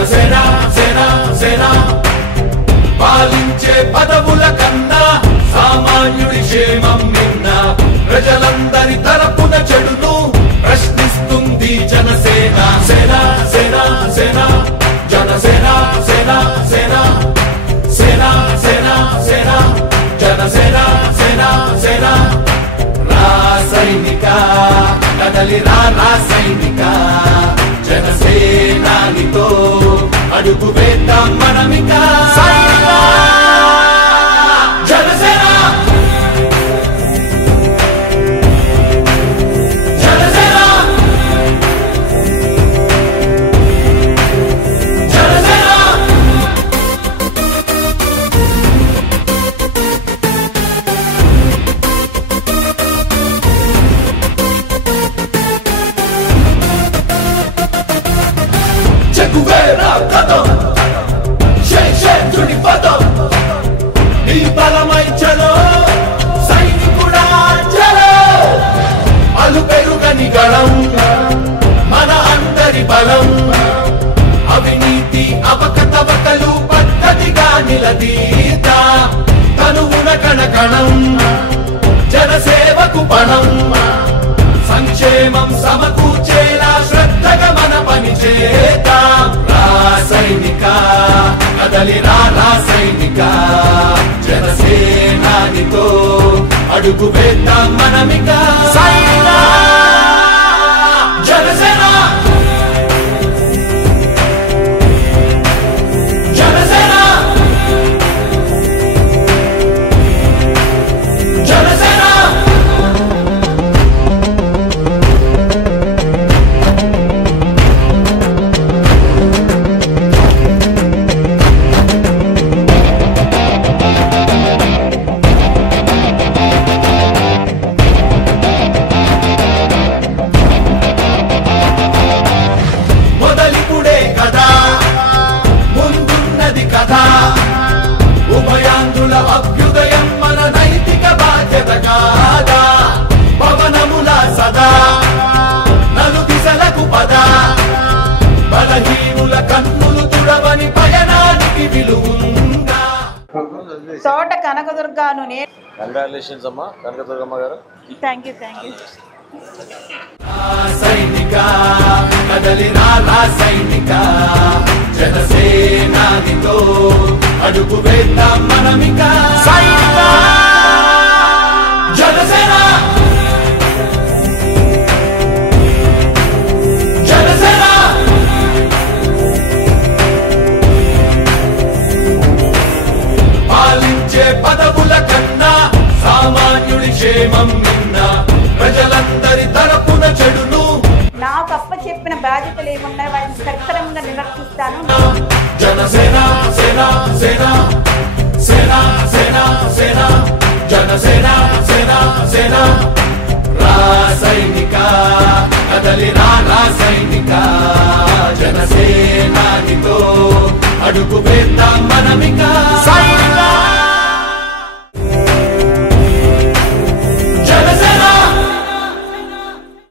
జనసేన సేన సేన పాలించే పదవుల కన్నా సామాన్యుడి క్షేమం నిన్న ప్రజలందరి తరపున చెడును ప్రశ్నిస్తుంది జనసేన సేన సేన సేన జనసేన సేన సేన సేన సేన సేన జనసేన సేన సేన రాసైనిక కదలి రాసైనిక జనసేనానితో అడుగు వేద్దాం మనమిక జనసేన జనసేన జనసేన చెగువేరా కదం శేషేంద్రుడి పదం నీ బలమై చలో సైనికుడా చలో అలు పెరుగని గళం మన అందరి బలం అవినీతి అవకతవకలు పద్ధతిగా నిలదీత తనువున కణకణం జనసేవకు పణం సంక్షేమం సమకూర్చేలా శ్రద్ధగా మన పని చేద్దాం రాసైనిక కదలి రాసైనిక జనసేనానితో అడుగు వేద్దాం మనమిక జనసేన జనసేన జనసేన ఉభయాంధ్రుల అభ్యుదయం మన నైతిక బాధ్యత కాదా పవనముల సదా నలు దిశలకు పద బలహీనుల కన్నులు తుడవని పయనానికి విలువుందా తోట కనకదుర్గాను కంగ్రాచులేషన్స్ అమ్మా కనకదుర్గమ్మ గారు. థ్యాంక్ యూ సైనిక కదలి రాసైనిక జనసేనానితో అడుగు వేద్దాం మనమిక జనసేన జనసేన పాలించే పదవుల కన్నా సామాన్యుడి క్షేమం నిన్న ప్రజలందరి తరపున చెడును నాకు అప్ప చెప్పిన బాధ్యతలు ఏమున్నాయి వాటిని సక్రమంగా నిర్వర్తిస్తాను. జనసేన సేన సేన సేన సేన సేన జనసేన సేన సేన రాసైనిక కదలి రాసైనిక